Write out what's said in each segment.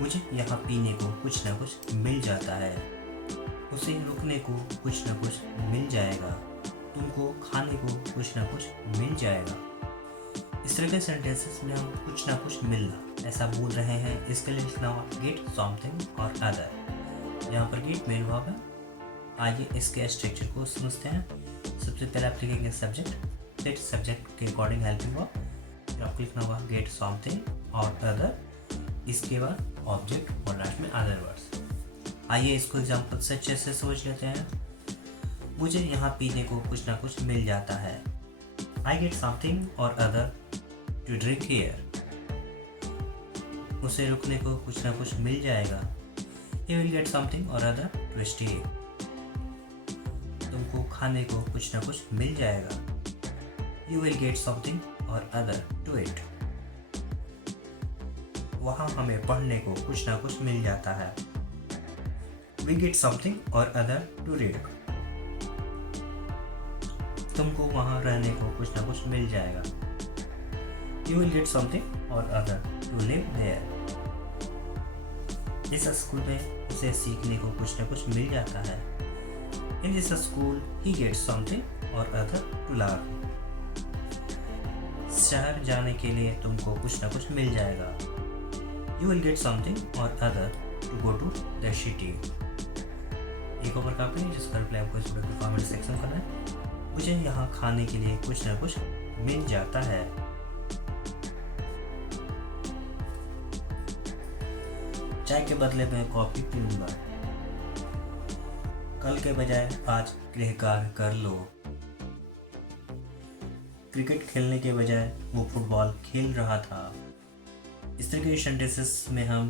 मुझे यहाँ पीने को कुछ ना कुछ मिल जाता है। उसे रुकने को कुछ ना कुछ मिल जाएगा। तुमको खाने को कुछ ना कुछ मिल जाएगा। इस तरह के सेंटेंसेस में हम कुछ ना कुछ मिलना ऐसा बोल रहे हैं। इसके लिए लिखना होगा गेट समथिंग और अदर। यहाँ पर गेट मेन वर्ब है। आइए इसके स्ट्रक्चर को समझते हैं। सबसे पहले आप लिखेंगे सब्जेक्ट, फिर सब्जेक्ट के अकॉर्डिंग हेल्पिंग वर्ब, फिर आपको लिखना होगा गेट समथिंग और अदर, इसके बाद ऑब्जेक्ट और लास्ट में अदर वर्ड्स। आइए इसको एग्जाम्पल से अच्छे से समझ लेते हैं। मुझे यहाँ पीने को कुछ ना कुछ मिल जाता है। I get something or other to drink here. उसे रुकने को कुछ ना कुछ मिल जाएगा। He will get something or other to stay. तुमको खाने को कुछ ना कुछ मिल जाएगा। You will get something or other to it. वहाँ हमें पढ़ने को कुछ ना कुछ मिल जाता है। We get something or other to read. तुमको वहाँ रहने को कुछ ना कुछ मिल जाएगा। You will get something or other to live there. इस स्कूल में उसे सीखने को कुछ ना कुछ मिल जाता है। In this school he gets something or other to learn. शहर जाने के लिए तुमको कुछ ना कुछ मिल जाएगा। You will get something or other to go to the city. एक और कापी जिसका रिप्लाई आपको इस कमेंट सेक्शन करना है। मुझे यहाँ खाने के लिए कुछ ना कुछ मिल जाता है। चाय के बदले में कॉफी पीऊंगा। कल के बजाय आज गृहकार्य कर लो। क्रिकेट खेलने के बजाय वो फुटबॉल खेल रहा था। इस तरह के सेंटेंसेस में हम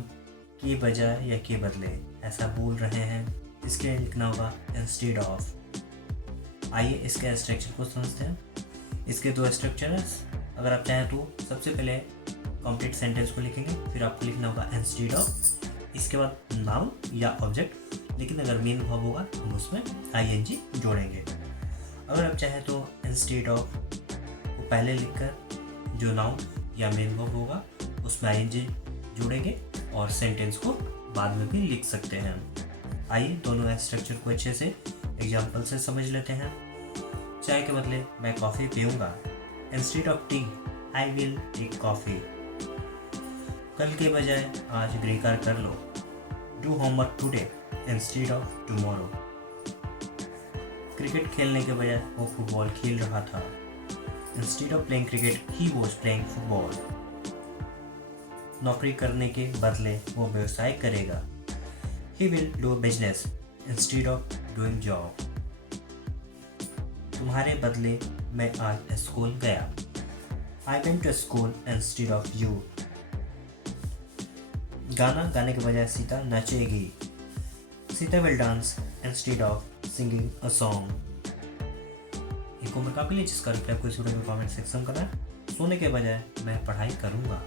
के बजाय या के बदले ऐसा बोल रहे हैं। इसके लिए लिखना होगा इंस्टेड ऑफ। आइए इसके स्ट्रक्चर को समझते हैं। इसके दो स्ट्रक्चर हैं। अगर आप चाहें तो सबसे पहले कंप्लीट सेंटेंस को लिखेंगे, फिर आपको लिखना होगा इंस्टेड ऑफ, इसके बाद नाउन या ऑब्जेक्ट। लेकिन अगर मेन वर्ब होगा तो हम उसमें आईएनजी जोड़ेंगे। अगर आप चाहें तो इंस्टेड ऑफ को पहले लिखकर जो नाउन या मेन वर्ब होगा उसमें आईएनजी जोड़ेंगे और सेंटेंस को बाद में भी लिख सकते हैं। आइए दोनों स्ट्रक्चर को अच्छे से एग्जाम्पल से समझ लेते हैं। चाय के बदले मैं कॉफ़ी पीऊँगा। Instead of tea I will take coffee. कल के बजाय आज गृहकार्य कर लो। Do homework today instead of tomorrow. Cricket खेलने के बजाय वो फुटबॉल खेल रहा था। Instead of playing cricket he was playing football. नौकरी करने के बदले वो व्यवसाय करेगा। He will do business instead of doing job. तुम्हारे बदले मैं आज स्कूल गया। I went to school instead of you. गाना गाने के बजाय सीता नाचेगी। Sita will dance instead of singing a song. एक उम्र का भी जिसका रिप्लाई कोई कमेंट सेक्शन करना है। सोने के बजाय मैं पढ़ाई करूँगा।